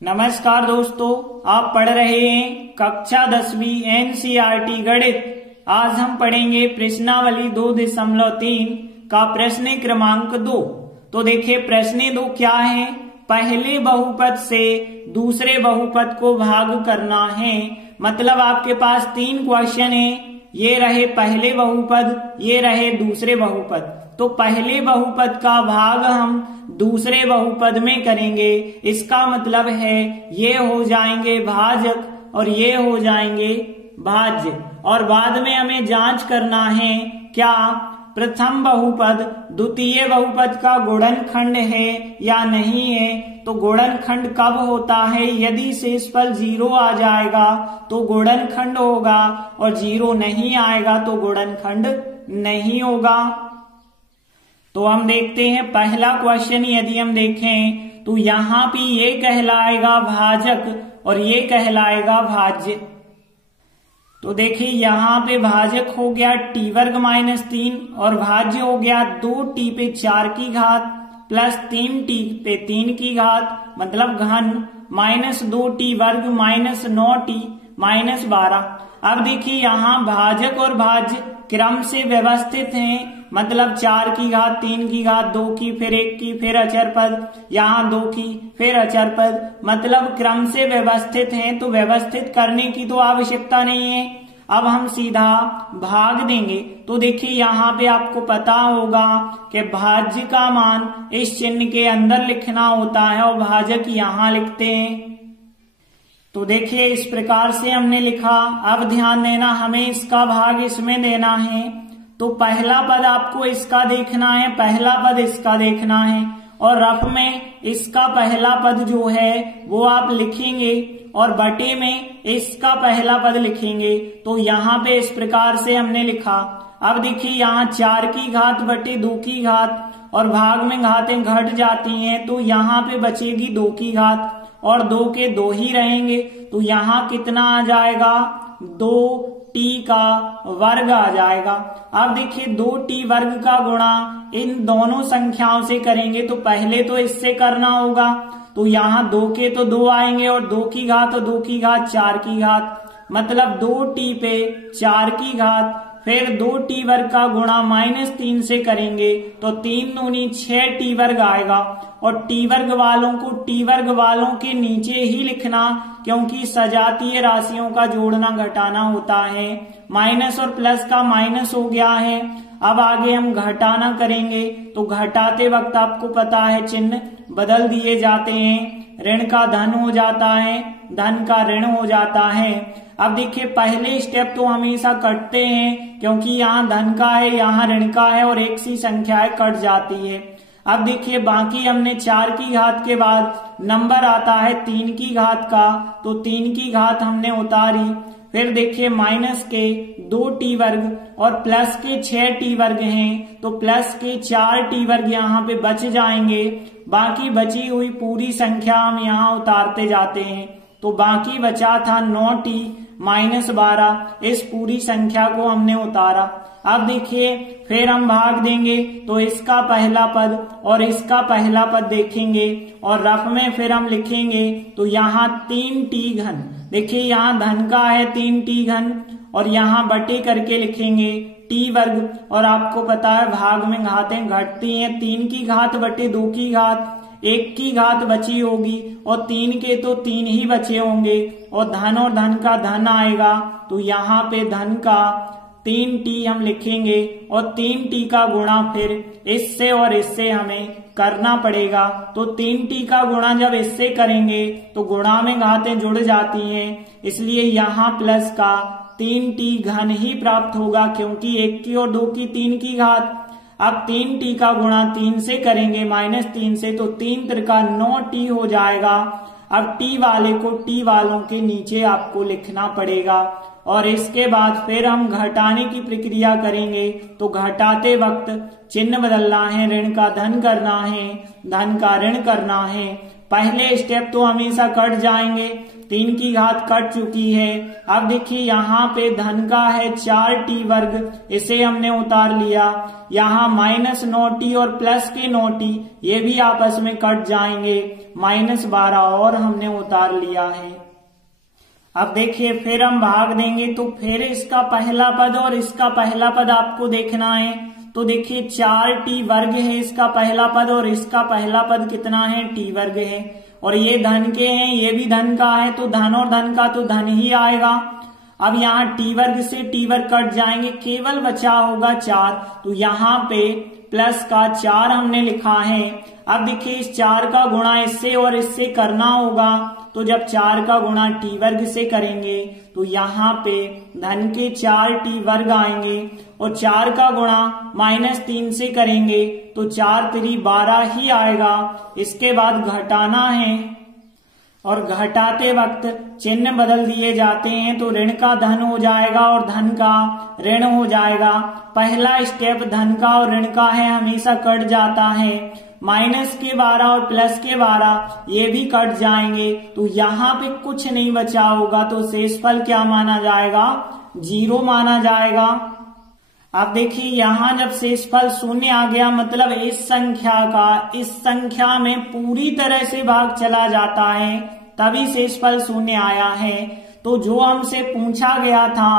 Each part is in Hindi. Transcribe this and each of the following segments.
नमस्कार दोस्तों, आप पढ़ रहे हैं कक्षा 10वीं एनसीईआरटी गणित। आज हम पढ़ेंगे प्रश्नावली 2.3 का प्रश्न क्रमांक 2। तो देखिए प्रश्न 2 क्या है। पहले बहुपद से दूसरे बहुपद को भाग करना है। मतलब आपके पास 3 क्वेश्चन है। ये रहे पहले बहुपद, ये रहे दूसरे बहुपद। तो पहले बहुपद का भाग हम दूसरे बहुपद में करेंगे। इसका मतलब है ये हो जाएंगे भाजक और ये हो जाएंगे भाज्य। और बाद में हमें जांच करना है क्या प्रथम बहुपद द्वितीय बहुपद का गुणनखंड है या नहीं है। तो गुणनखंड कब होता है, यदि शेषफल 0 आ जाएगा तो गुणनखंड होगा और 0 नहीं आएगा तो गुणनखंड नहीं होगा। तो हम देखते हैं पहला क्वेश्चन। यदि हम देखें तो यहाँ पे ये कहलाएगा भाजक और ये कहलाएगा भाज्य। तो देखिए यहाँ पे भाजक हो गया t वर्ग -3 और भाज्य हो गया 2t पे 4 की घात प्लस 3t पे 3 की घात मतलब घन माइनस 2t वर्ग माइनस 9t माइनस 12। अब देखिए यहाँ भाजक और भाज्य क्रम से व्यवस्थित हैं। मतलब 4 की घात 3 की घात 2 की फिर 1 की फिर अचर पद, यहाँ 2 की फिर अचर पद, मतलब क्रम से व्यवस्थित हैं। तो व्यवस्थित करने की तो आवश्यकता नहीं है। अब हम सीधा भाग देंगे। तो देखिए यहाँ पे आपको पता होगा कि भाज्य का मान इस चिन्ह के अंदर लिखना होता है और भाजक यहाँ लिखते हैं। तो देखिए इस प्रकार से हमने लिखा। अब ध्यान देना, हमें इसका भाग इसमें देना है। तो पहला पद आपको इसका देखना है, पहला पद इसका देखना है और रफ में इसका पहला पद जो है वो आप लिखेंगे और बटे में इसका पहला पद लिखेंगे। तो यहाँ पे इस प्रकार से हमने लिखा। अब देखिए यहाँ 4 की घात बटे 2 की घात और भाग में घातें घट जाती हैं तो यहाँ पे बचेगी 2 की घात और 2 के 2 ही रहेंगे। तो यहाँ कितना आ जाएगा, 2t का वर्ग आ जाएगा। अब देखिए 2t वर्ग का गुणा इन दोनों संख्याओं से करेंगे। तो पहले तो इससे करना होगा। तो यहाँ 2 के तो 2 आएंगे और 2 की घात और 2 की घात 4 की घात मतलब 2t पे 4 की घात फिर 2t वर्ग का गुणा -3 से करेंगे तो 3 दूनी 6t वर्ग आएगा। और t वर्ग वालों को t वर्ग वालों के नीचे ही लिखना, क्योंकि सजातीय राशियों का जोड़ना घटाना होता है। माइनस और प्लस का माइनस हो गया है। अब आगे हम घटाना करेंगे। तो घटाते वक्त आपको पता है चिन्ह बदल दिए जाते हैं। ऋण का धन हो जाता है, धन का ऋण हो जाता है। अब देखिए पहले स्टेप तो हमेशा कटते हैं, क्योंकि यहाँ धन का है यहाँ ऋण का है और एक सी संख्याएं कट जाती है। अब देखिए बाकी हमने 4 की घात के बाद नंबर आता है 3 की घात का, तो 3 की घात हमने उतारी। फिर देखिए माइनस के 2t वर्ग और प्लस के 6t वर्ग हैं तो प्लस के 4t वर्ग यहाँ पे बच जाएंगे। बाकी बची हुई पूरी संख्या हम यहाँ उतारते जाते हैं। तो बाकी बचा था 9t माइनस 12। इस पूरी संख्या को हमने उतारा। अब देखिए फिर हम भाग देंगे तो इसका पहला पद और इसका पहला पद देखेंगे और रफ में फिर हम लिखेंगे। तो यहाँ 3t घन, देखिए यहाँ धन का है 3t घन और यहाँ बटे करके लिखेंगे t वर्ग। और आपको पता है भाग में घातें घटती हैं। 3 की घात बटे 2 की घात, 1 की घात बची होगी और 3 के तो 3 ही बचे होंगे और धन का धन आएगा। तो यहाँ पे धन का 3t हम लिखेंगे और 3t का गुणा फिर इससे और इससे हमें करना पड़ेगा। तो 3t का गुणा जब इससे करेंगे तो गुणा में घातें जुड़ जाती हैं, इसलिए यहाँ प्लस का 3t घन ही प्राप्त होगा, क्योंकि 1 की और 2 की 3 की घात। अब 3t का गुणा 3 से करेंगे -3 से, तो 3 त्रिका 9t हो जाएगा। अब t वाले को t वालों के नीचे आपको लिखना पड़ेगा और इसके बाद फिर हम घटाने की प्रक्रिया करेंगे। तो घटाते वक्त चिन्ह बदलना है, ऋण का धन करना है, धन का ऋण करना है। पहले स्टेप तो हमेशा कट जाएंगे, 3 की घात कट चुकी है। अब देखिए यहाँ पे धन का है 4t वर्ग, इसे हमने उतार लिया। यहाँ -9t और प्लस के 9t ये भी आपस में कट जाएंगे, -12 और हमने उतार लिया है। अब देखिए फिर हम भाग देंगे तो फिर इसका पहला पद और इसका पहला पद आपको देखना है। तो देखिए 4t वर्ग है इसका पहला पद और इसका पहला पद कितना है, t वर्ग है। और ये धन के हैं, ये भी धन का है, तो धन और धन का तो धन ही आएगा। अब यहाँ t वर्ग से t वर्ग कट जाएंगे, केवल बचा होगा 4। तो यहाँ पे प्लस का 4 हमने लिखा है। अब देखिए इस 4 का गुणा इससे और इससे करना होगा, तो जब 4 का गुणा t वर्ग से करेंगे तो यहाँ पे धन के 4t वर्ग आएंगे और 4 का गुणा -3 से करेंगे तो 4 3 12 ही आएगा। इसके बाद घटाना है और घटाते वक्त चिन्ह बदल दिए जाते हैं, तो ऋण का धन हो जाएगा और धन का ऋण हो जाएगा। पहला स्टेप धन का और ऋण का है, हमेशा कट जाता है। -12 और प्लस के 12 ये भी कट जाएंगे, तो यहाँ पे कुछ नहीं बचा होगा, तो शेषफल क्या माना जाएगा, 0 माना जाएगा। अब देखिए यहाँ जब शेषफल 0 आ गया, मतलब इस संख्या का इस संख्या में पूरी तरह से भाग चला जाता है, तभी शेषफल 0 आया है। तो जो हमसे पूछा गया था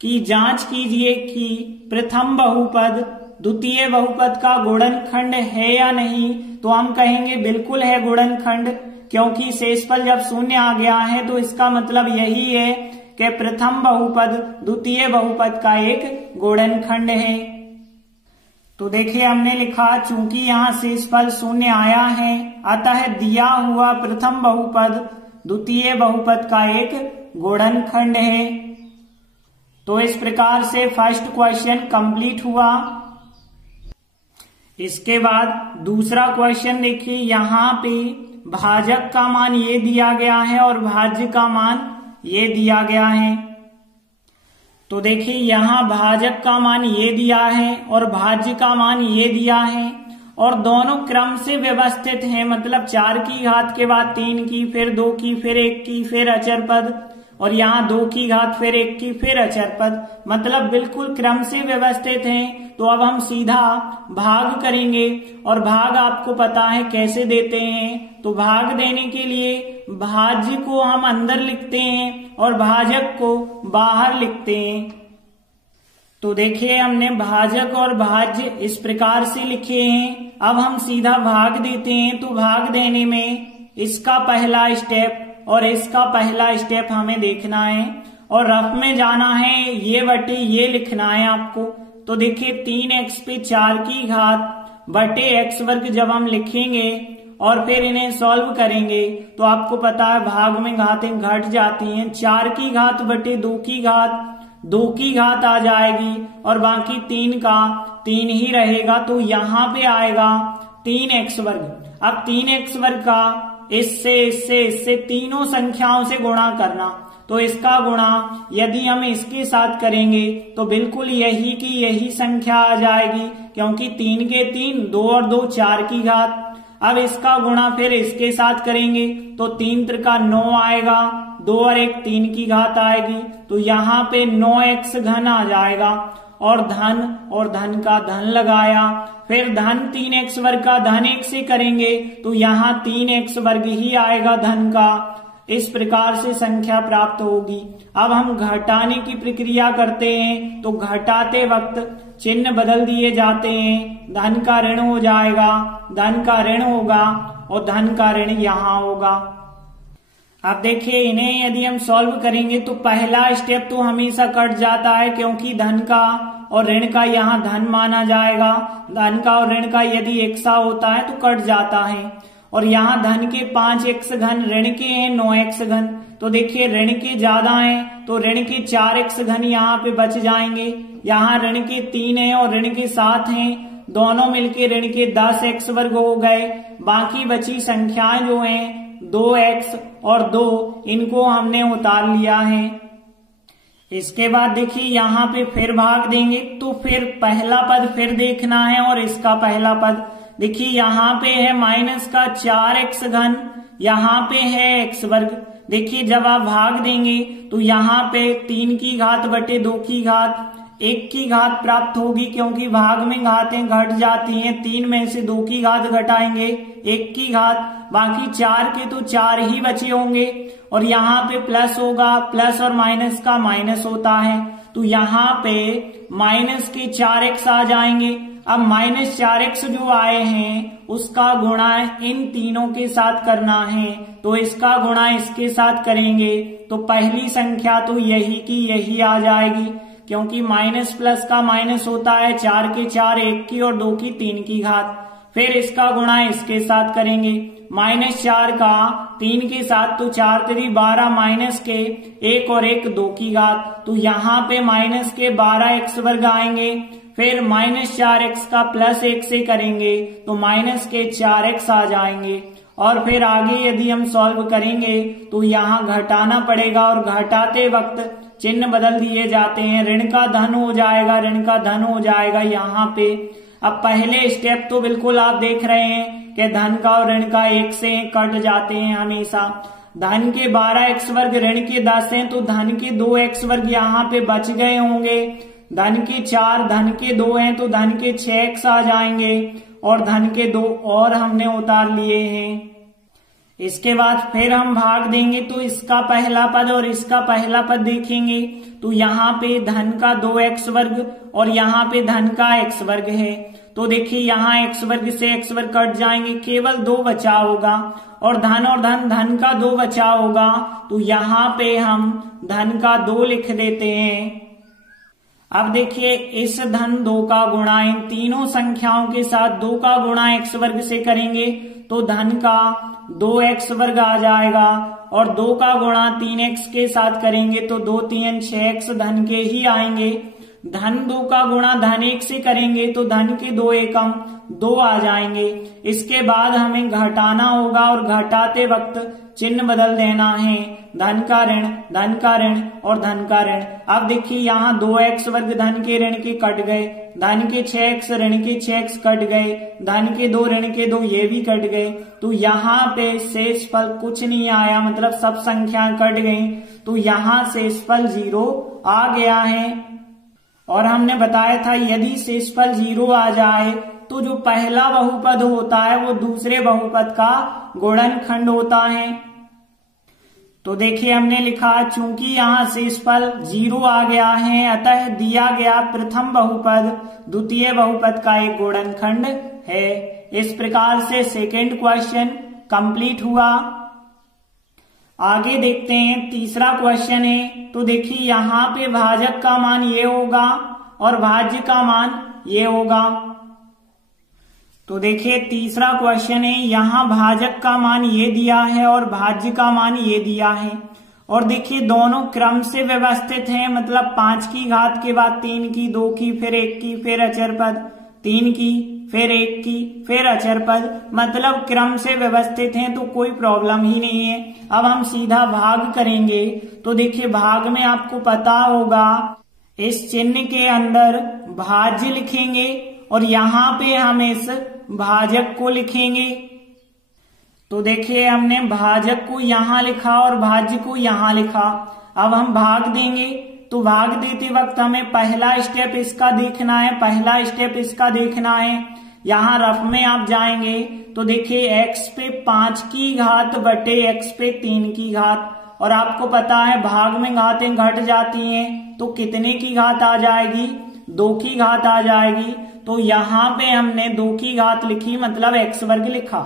कि जांच कीजिए कि प्रथम बहुपद द्वितीय बहुपद का गुणनखंड है या नहीं, तो हम कहेंगे बिल्कुल है गुणनखंड, क्योंकि शेषफल जब 0 आ गया है तो इसका मतलब यही है कि प्रथम बहुपद द्वितीय बहुपद का एक गुणनखंड है। तो देखिए हमने लिखा, चूंकि यहाँ शेषफल 0 आया है, अतः दिया हुआ प्रथम बहुपद द्वितीय बहुपद का एक गुणनखंड है। तो इस प्रकार से फर्स्ट क्वेश्चन कंप्लीट हुआ। इसके बाद दूसरा क्वेश्चन देखिए, यहाँ पे भाजक का मान ये दिया गया है और भाज्य का मान ये दिया गया है। तो देखिए यहाँ भाजक का मान ये दिया है और भाज्य का मान ये दिया है और दोनों क्रम से व्यवस्थित हैं, मतलब 4 की घात के बाद 3 की, फिर 2 की, फिर 1 की, फिर अचर पद, और यहाँ 2 की घात, फिर 1 की, फिर अचर पद, मतलब बिल्कुल क्रम से व्यवस्थित हैं। तो अब हम सीधा भाग करेंगे और भाग आपको पता है कैसे देते हैं। तो भाग देने के लिए भाज्य को हम अंदर लिखते हैं और भाजक को बाहर लिखते हैं। तो देखिए हमने भाजक और भाज्य इस प्रकार से लिखे हैं। अब हम सीधा भाग देते हैं। तो भाग देने में इसका पहला स्टेप और इसका पहला स्टेप हमें देखना है और रफ में जाना है, ये बटे ये लिखना है आपको। तो देखिए 3x पे 4 की घात बटे x वर्ग जब हम लिखेंगे और फिर इन्हें सॉल्व करेंगे तो आपको पता है भाग में घातें घट जाती हैं। 4 की घात बटे 2 की घात, 2 की घात आ जाएगी और बाकी 3 का 3 ही रहेगा। तो यहाँ पे आएगा 3x वर्ग। अब 3x वर्ग का इससे तीनों संख्याओं से गुणा करना, तो इसका गुणा यदि हम इसके साथ करेंगे तो बिल्कुल यही की यही संख्या आ जाएगी, क्योंकि 3 के 3, 2 और 2 4 की घात। अब इसका गुणा फिर इसके साथ करेंगे तो 3 त्रिका 9 आएगा, 2 और 1 3 की घात आएगी, तो यहाँ पे 9x घन आ जाएगा और धन का धन लगाया। फिर धन 3x वर्ग का धन 1 से करेंगे तो यहाँ 3x वर्ग ही आएगा धन का। इस प्रकार से संख्या प्राप्त होगी। अब हम घटाने की प्रक्रिया करते हैं। तो घटाते वक्त चिन्ह बदल दिए जाते हैं, धन का ऋण हो जाएगा, धन का ऋण होगा और धन का ऋण यहाँ होगा। अब देखिए इन्हें यदि हम सॉल्व करेंगे तो पहला स्टेप तो हमेशा कट जाता है, क्योंकि धन का और ऋण का यहाँ धन माना जाएगा। धन का और ऋण का यदि एक सा होता है तो कट जाता है। और यहाँ धन के 5x घन, ऋण के हैं 9x घन। तो देखिए ऋण के ज्यादा हैं तो ऋण के 4x घन यहाँ पे बच जाएंगे। यहाँ ऋण के 3 हैं और ऋण के 7 हैं, दोनों मिलके ऋण के 10x वर्ग हो गए। बाकी बची संख्याएं जो हैं 2x और 2, इनको हमने उतार लिया है। इसके बाद देखिए यहाँ पे फिर भाग देंगे तो फिर पहला पद फिर देखना है और इसका पहला पद। देखिए यहाँ पे है माइनस का 4x घन, यहाँ पे है x वर्ग। देखिए जब आप भाग देंगे तो यहाँ पे 3 की घात बटे 2 की घात 1 की घात प्राप्त होगी, क्योंकि भाग में घातें घट जाती हैं। 3 में से 2 की घात घटाएंगे 1 की घात, बाकी 4 के तो 4 ही बचे होंगे। और यहाँ पे प्लस होगा, प्लस और माइनस का माइनस होता है, तो यहाँ पे माइनस के 4x आ जाएंगे। अब माइनस 4x जो आए हैं उसका गुणा इन तीनों के साथ करना है, तो इसका गुणा इसके साथ करेंगे तो पहली संख्या तो यही की यही आ जाएगी, क्योंकि माइनस प्लस का माइनस होता है। 4 के 4 1 की और 2 की 3 की घात। फिर इसका गुणा इसके साथ करेंगे, माइनस 4 का 3 के साथ तो 4 3 12 माइनस के 1 और 1 2 की घात, तो यहाँ पे माइनस के 12x वर्ग आएंगे। फिर माइनस 4x का प्लस 1 से करेंगे तो माइनस के 4x आ जाएंगे। और फिर आगे यदि हम सॉल्व करेंगे तो यहाँ घटाना पड़ेगा, और घटाते वक्त चिन्ह बदल दिए जाते हैं। ऋण का धन हो जाएगा, ऋण का धन हो जाएगा यहाँ पे। अब पहले स्टेप तो बिल्कुल आप देख रहे हैं कि धन का और ऋण का 1 से कट जाते हैं हमेशा। धन के 12x वर्ग ऋण के 10 हैं, तो धन के 2x वर्ग यहाँ पे बच गए होंगे। धन के 4 धन के 2 हैं, तो धन के 6x आ जाएंगे, और धन के 2 और हमने उतार लिए हैं। इसके बाद फिर हम भाग देंगे तो इसका पहला पद और इसका पहला पद देखेंगे, तो यहाँ पे धन का 2x वर्ग और यहाँ पे धन का x वर्ग है। तो देखिए यहाँ x वर्ग से x वर्ग कट जाएंगे, केवल 2 बचा होगा, और धन का 2 बचा होगा, तो यहाँ पे हम धन का 2 लिख देते हैं। अब देखिए इस धन 2 का गुणा इन तीनों संख्याओं के साथ 2 का गुणा x वर्ग से करेंगे तो धन का 2x वर्ग आ जाएगा, और 2 का गुणा 3x के साथ करेंगे तो 2 3 6x धन के ही आएंगे। धन 2 का गुणा धन 1 से करेंगे तो धन के 2 एकम 2 आ जाएंगे। इसके बाद हमें घटाना होगा, और घटाते वक्त चिन्ह बदल देना है। धन का ऋण और धन का ऋण। अब देखिए यहाँ 2x वर्ग धन के ऋण के कट गए, धन के 6x ऋण के 6x कट गए, धन के 2 ऋण के 2 ये भी कट गए, तो यहाँ पे शेषफल कुछ नहीं आया, मतलब सब संख्याएं कट गई, तो यहाँ शेषफल 0 आ गया है। और हमने बताया था यदि शेषफल 0 आ जाए तो जो पहला बहुपद होता है वो दूसरे बहुपद का गुणनखंड होता है। तो देखिए हमने लिखा चूंकि यहाँ शेषफल 0 आ गया है, अतः दिया गया प्रथम बहुपद द्वितीय बहुपद का एक गुणनखंड है। इस प्रकार से सेकेंड क्वेश्चन कंप्लीट हुआ। आगे देखते हैं तीसरा क्वेश्चन है। तो देखिए यहाँ पे भाजक का मान ये होगा और भाज्य का मान ये होगा। तो देखिए तीसरा क्वेश्चन है, यहाँ भाजक का मान ये दिया है और भाज्य का मान ये दिया है, और देखिए दोनों क्रम से व्यवस्थित हैं, मतलब 5 की घात के बाद 3 की, 2 की, फिर 1 की, फिर अचर पद, 3 की, फिर 1 की, फिर अचर पद, मतलब क्रम से व्यवस्थित हैं, तो कोई प्रॉब्लम ही नहीं है। अब हम सीधा भाग करेंगे। तो देखिए भाग में आपको पता होगा इस चिन्ह के अंदर भाज्य लिखेंगे और यहाँ पे हम इस भाजक को लिखेंगे। तो देखिए हमने भाजक को यहाँ लिखा और भाज्य को यहाँ लिखा। अब हम भाग देंगे, तो भाग देते वक्त हमें पहला स्टेप इसका देखना है, पहला स्टेप इसका देखना है। यहाँ रफ में आप जाएंगे तो देखिए x पे 5 की घात बटे x पे 3 की घात, और आपको पता है भाग में घातें घट जाती हैं, तो कितने की घात आ जाएगी? 2 की घात आ जाएगी। तो यहाँ पे हमने 2 की घात लिखी, मतलब x वर्ग लिखा।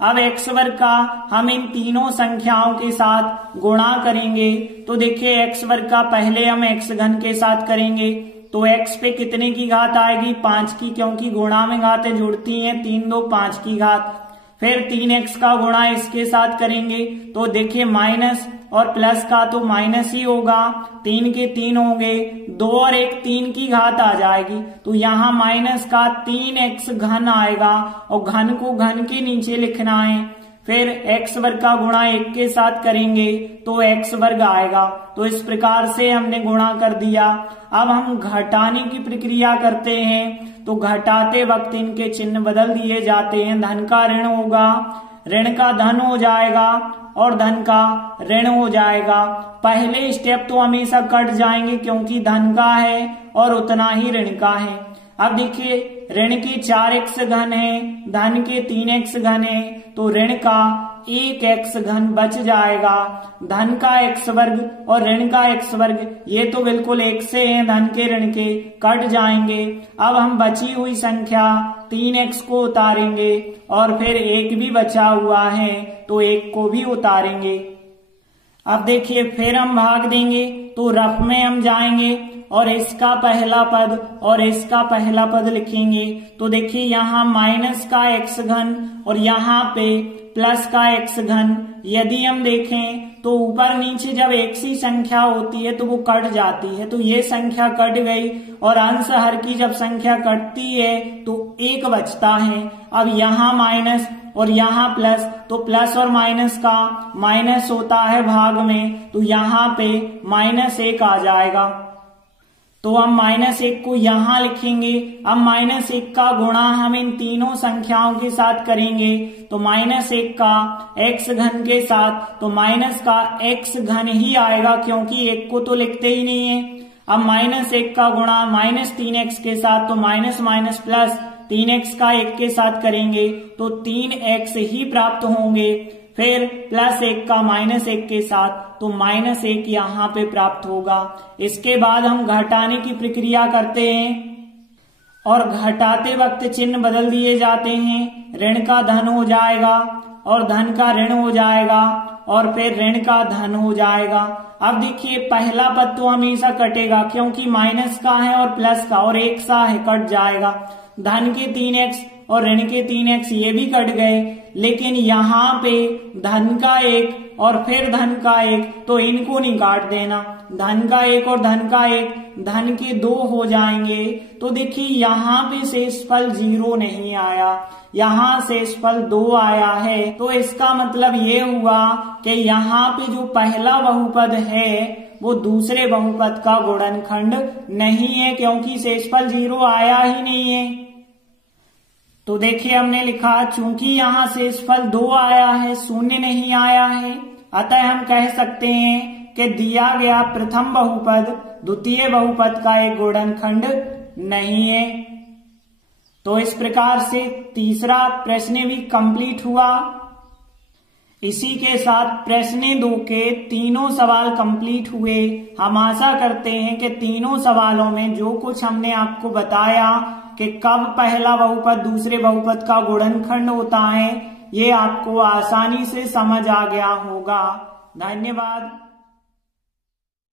अब x वर्ग का हम इन तीनों संख्याओं के साथ गुणा करेंगे। तो देखिए x वर्ग का पहले हम x घन के साथ करेंगे, तो x पे कितने की घात आएगी? 5 की, क्योंकि गुणा में घातें जुड़ती हैं, 3 2 5 की घात। फिर 3x का गुणा इसके साथ करेंगे, तो देखिए माइनस और प्लस का तो माइनस ही होगा, 3 के 3 होंगे, 2 और 1 3 की घात आ जाएगी, तो यहाँ माइनस का 3x घन आएगा, और घन को घन के नीचे लिखना है। फिर x वर्ग का गुणा 1 के साथ करेंगे तो x वर्ग आएगा। तो इस प्रकार से हमने गुणा कर दिया। अब हम घटाने की प्रक्रिया करते हैं। तो घटाते वक्त इनके चिन्ह बदल दिए जाते हैं। धन का ऋण होगा, ऋण का धन हो जाएगा और धन का ऋण हो जाएगा। पहले स्टेप तो हमेशा कट जाएंगे क्योंकि धन का है और उतना ही ऋण का है। अब देखिए ऋण के 4x घन है, धन के 3x घन है, तो ऋण का 1x घन बच जाएगा। धन का x वर्ग और ऋण का x वर्ग ये तो बिल्कुल एक से हैं, धन के ऋण के कट जाएंगे। अब हम बची हुई संख्या 3x को उतारेंगे और फिर 1 भी बचा हुआ है तो 1 को भी उतारेंगे। अब देखिए फिर हम भाग देंगे तो रफ में हम जाएंगे और इसका पहला पद और इसका पहला पद लिखेंगे। तो देखिए यहाँ माइनस का x घन और यहाँ पे प्लस का x घन। यदि हम देखें तो ऊपर नीचे जब एक सी संख्या होती है तो वो कट जाती है, तो ये संख्या कट गई और अंश हर की जब संख्या कटती है तो 1 बचता है। अब यहाँ माइनस और यहाँ प्लस, तो प्लस और माइनस का माइनस होता है भाग में, तो यहाँ पे -1 आ जाएगा। तो हम -1 को यहाँ लिखेंगे। अब -1 का गुणा हम इन तीनों संख्याओं के साथ करेंगे, तो -1 का x घन के साथ तो माइनस का x घन ही आएगा क्योंकि 1 को तो लिखते ही नहीं है। अब -1 का गुणा -3x के साथ तो माइनस माइनस प्लस 3x का 1 के साथ करेंगे तो 3x ही प्राप्त होंगे। फिर +1 का -1 के साथ तो -1 यहाँ पे प्राप्त होगा। इसके बाद हम घटाने की प्रक्रिया करते हैं और घटाते वक्त चिन्ह बदल दिए जाते हैं। ऋण का धन हो जाएगा और धन का ऋण हो जाएगा और फिर ऋण का धन हो जाएगा। अब देखिए पहला पद तो हमेशा कटेगा क्योंकि माइनस का है और प्लस का और 1 सा है, कट जाएगा। धन के 3x और ऋण के 3x ये भी कट गए, लेकिन यहाँ पे धन का 1 और फिर धन का 1 तो इनको नहीं काट देना। धन का 1 और धन का 1 धन के 2 हो जाएंगे। तो देखिए यहाँ पे शेषफल 0 नहीं आया, यहाँ शेषफल 2 आया है। तो इसका मतलब ये हुआ कि यहाँ पे जो पहला बहुपद है वो दूसरे बहुपद का गुणनखंड नहीं है क्योंकि शेषफल 0 आया ही नहीं है। तो देखिए हमने लिखा चूंकि यहाँ शेषफल 2 आया है, 0 नहीं आया है, अतः हम कह सकते हैं कि दिया गया प्रथम बहुपद द्वितीय बहुपद का एक गुणनखंड नहीं है। तो इस प्रकार से तीसरा प्रश्न भी कंप्लीट हुआ। इसी के साथ प्रश्न 2 के तीनों सवाल कंप्लीट हुए। हम आशा करते हैं कि तीनों सवालों में जो कुछ हमने आपको बताया कि कब पहला बहुपद दूसरे बहुपद का गुणनखंड होता है, ये आपको आसानी से समझ आ गया होगा। धन्यवाद।